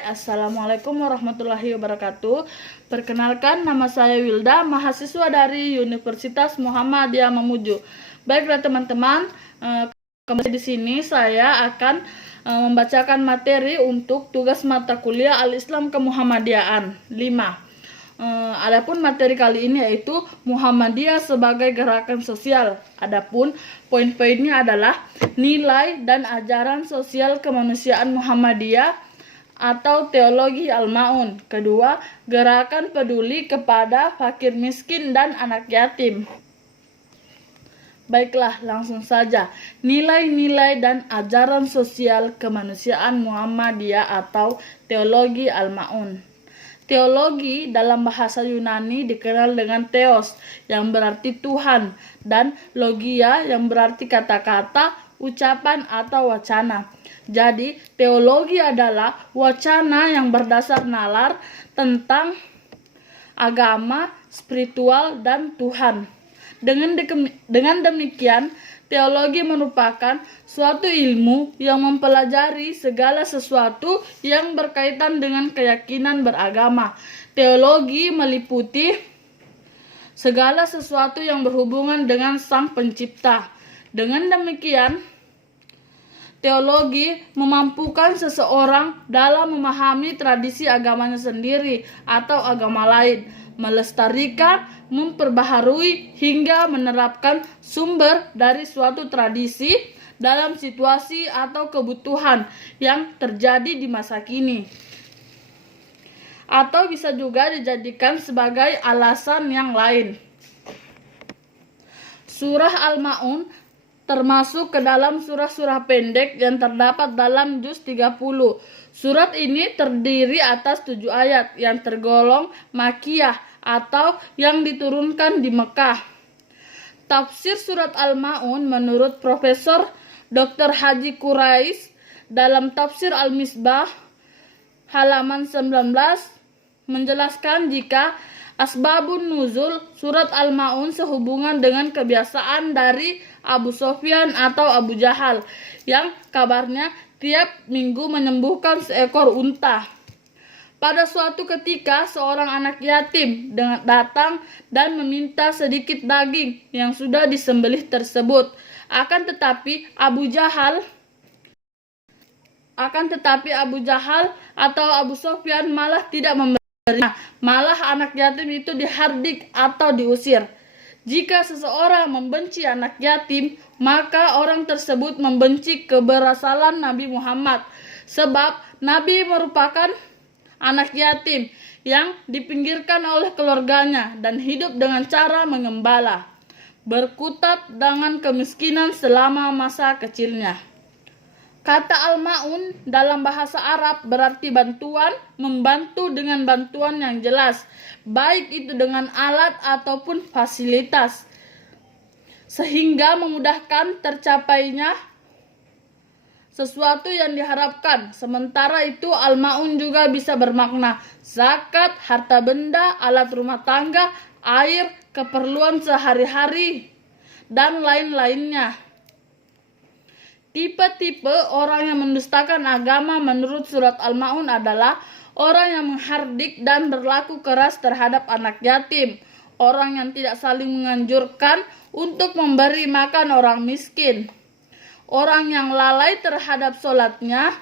Assalamualaikum warahmatullahi wabarakatuh. Perkenalkan, nama saya Wilda, mahasiswa dari Universitas Muhammadiyah Mamuju. Baiklah teman-teman, kembali di sini saya akan membacakan materi untuk tugas mata kuliah Al-Islam Kemuhammadiyahan 5. Adapun materi kali ini yaitu Muhammadiyah sebagai gerakan sosial. Adapun poin-poinnya adalah nilai dan ajaran sosial kemanusiaan Muhammadiyah atau teologi Al-Ma'un. Kedua, gerakan peduli kepada fakir miskin dan anak yatim. Baiklah, langsung saja. Nilai-nilai dan ajaran sosial kemanusiaan Muhammadiyah atau teologi Al-Ma'un. Teologi dalam bahasa Yunani dikenal dengan theos yang berarti Tuhan dan logia yang berarti kata-kata, ucapan atau wacana. Jadi teologi adalah wacana yang berdasar nalar tentang agama, spiritual dan Tuhan. Dengan demikian, teologi merupakan suatu ilmu yang mempelajari segala sesuatu yang berkaitan dengan keyakinan beragama. Teologi meliputi segala sesuatu yang berhubungan dengan Sang Pencipta. Dengan demikian, teologi memampukan seseorang dalam memahami tradisi agamanya sendiri atau agama lain, melestarikan, memperbaharui, hingga menerapkan sumber dari suatu tradisi dalam situasi atau kebutuhan yang terjadi di masa kini. Atau bisa juga dijadikan sebagai alasan yang lain. Surah Al-Ma'un termasuk ke dalam surah-surah pendek yang terdapat dalam juz 30. Surat ini terdiri atas 7 ayat yang tergolong Makkiyah atau yang diturunkan di Mekah. Tafsir surat Al-Ma'un menurut Profesor Dr. Haji Quraish dalam tafsir Al-Misbah halaman 19 menjelaskan jika asbabun nuzul surat Al-Ma'un sehubungan dengan kebiasaan dari Abu Sofyan atau Abu Jahal yang kabarnya tiap minggu menyembuhkan seekor unta. Pada suatu ketika seorang anak yatim datang dan meminta sedikit daging yang sudah disembelih tersebut. Akan tetapi Abu Jahal atau Abu Sofyan malah tidak memberinya. Malah anak yatim itu dihardik atau diusir. Jika seseorang membenci anak yatim, maka orang tersebut membenci keberasaan Nabi Muhammad. Sebab Nabi merupakan anak yatim yang dipinggirkan oleh keluarganya dan hidup dengan cara mengembala, berkutat dengan kemiskinan selama masa kecilnya. Kata Al-Ma'un dalam bahasa Arab berarti bantuan, membantu dengan bantuan yang jelas, baik itu dengan alat ataupun fasilitas, sehingga memudahkan tercapainya sesuatu yang diharapkan. Sementara itu Al-Ma'un juga bisa bermakna zakat, harta benda, alat rumah tangga, air, keperluan sehari-hari, dan lain-lainnya. Tipe-tipe orang yang mendustakan agama menurut surat Al-Ma'un adalah orang yang menghardik dan berlaku keras terhadap anak yatim, orang yang tidak saling menganjurkan untuk memberi makan orang miskin, orang yang lalai terhadap sholatnya,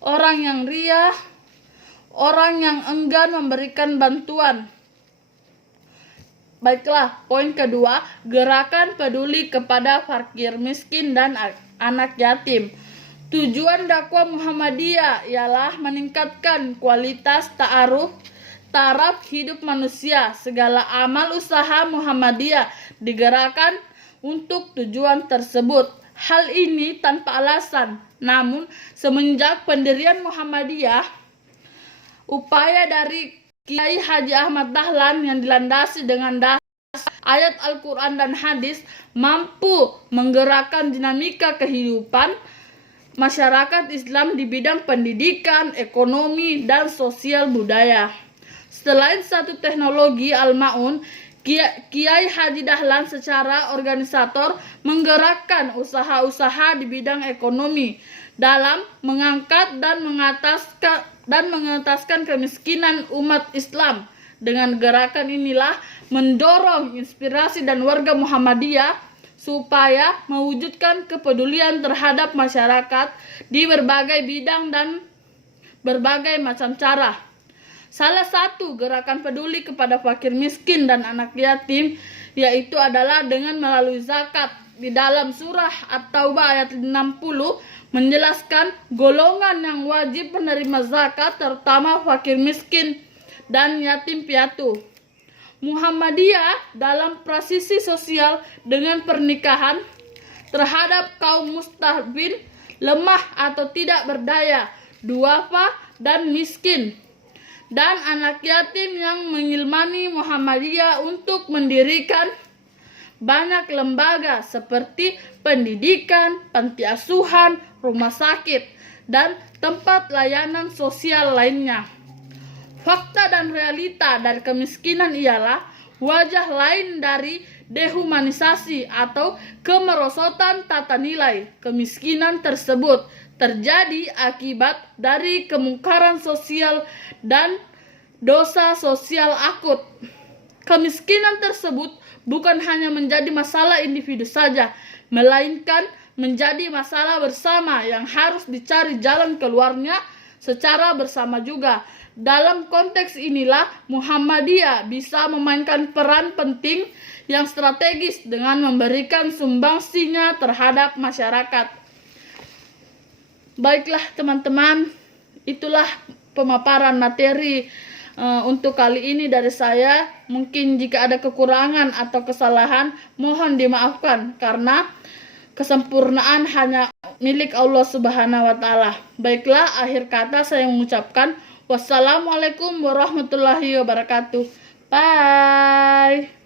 orang yang riya, orang yang enggan memberikan bantuan. Baiklah, poin kedua, gerakan peduli kepada fakir miskin dan anak yatim. Tujuan dakwah Muhammadiyah ialah meningkatkan kualitas taraf hidup manusia. Segala amal usaha Muhammadiyah digerakkan untuk tujuan tersebut. Hal ini tanpa alasan. Namun, semenjak pendirian Muhammadiyah, upaya dari Kiai Haji Ahmad Dahlan yang dilandasi dengan dasar ayat Al-Quran dan hadis mampu menggerakkan dinamika kehidupan masyarakat Islam di bidang pendidikan, ekonomi, dan sosial budaya. Selain satu teknologi Al-Ma'un, Kiai Haji Dahlan secara organisator menggerakkan usaha-usaha di bidang ekonomi dalam mengangkat dan dan mengentaskan kemiskinan umat Islam. Dengan gerakan inilah mendorong inspirasi dan warga Muhammadiyah supaya mewujudkan kepedulian terhadap masyarakat di berbagai bidang dan berbagai macam cara. Salah satu gerakan peduli kepada fakir miskin dan anak yatim yaitu adalah dengan melalui zakat. Di dalam surah At-Taubah ayat 60 menjelaskan golongan yang wajib menerima zakat, terutama fakir miskin dan yatim piatu. Muhammadiyah dalam praksisi sosial dengan pernikahan terhadap kaum mustabin, lemah atau tidak berdaya, duafa dan miskin, dan anak yatim yang mengilmani Muhammadiyah untuk mendirikan banyak lembaga seperti pendidikan, panti asuhan, rumah sakit, dan tempat layanan sosial lainnya. Fakta dan realita dari kemiskinan ialah wajah lain dari dehumanisasi atau kemerosotan tata nilai. Kemiskinan tersebut terjadi akibat dari kemungkaran sosial dan dosa sosial akut. Kemiskinan tersebut bukan hanya menjadi masalah individu saja, melainkan menjadi masalah bersama yang harus dicari jalan keluarnya secara bersama juga. Dalam konteks inilah Muhammadiyah bisa memainkan peran penting yang strategis dengan memberikan sumbangsinya terhadap masyarakat. Baiklah teman-teman, itulah pemaparan materi untuk kali ini dari saya. Mungkin jika ada kekurangan atau kesalahan mohon dimaafkan karena kesempurnaan hanya milik Allah Subhanahu wa taala. Baiklah, akhir kata saya mengucapkan wassalamualaikum warahmatullahi wabarakatuh. Bye.